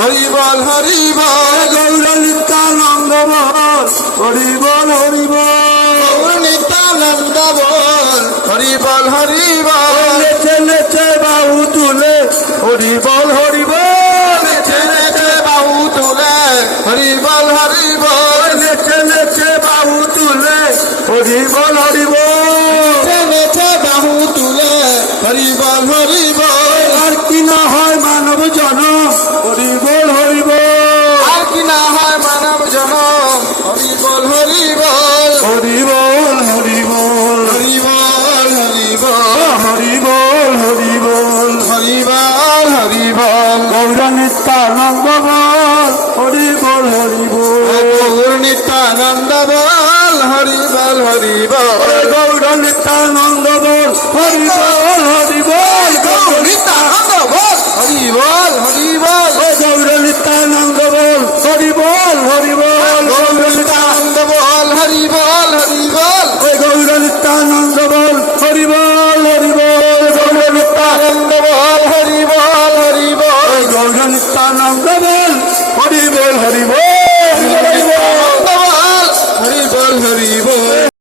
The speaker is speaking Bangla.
হরি বল হরি বল গৌর নিত্যানন্দ বল হরি বল হরি বল গৌর নিত্যানন্দ বল হরি বল হরি বল নেচে নেচে বাহু তুলে হরি বল হরি বল নেচে নেচে বাহু তুলে হরি বল হরি বল নেচে নেচে বাহু তুলে হরি বল হরি বল নেচে নেচে বাহু তুলে হরি বল হরি বল আর কি না হয় মানব জনম হরি বল হরি বল আর কি না হয় মানব জনম হরি বল হরি বল হরি বল হরি বল হরি বল হরি বল হরি বল হরি বল হরি বল হরি বল গৌর নিত্যানন্দ বল হরি বল হরি বল গৌর নিত্যানন্দ বল হরি বল হরি বল গৌর নিত্যানন্দ বল হরি বল হরি বল গৌর নিত্যানন্দ বল হরি বল হরি বল গৌর নিত্যানন্দ বল হরি বল হরি বল গৌর নিত্যানন্দ বল হরি বল হরি বল গৌর নিত্যানন্দ বল হরি বল হরি বল গৌর নিত্যানন্দ বল হরি বল হরি বল গৌর নিত্যানন্দ বল হরি বল হরি বল হরি বল হরি বল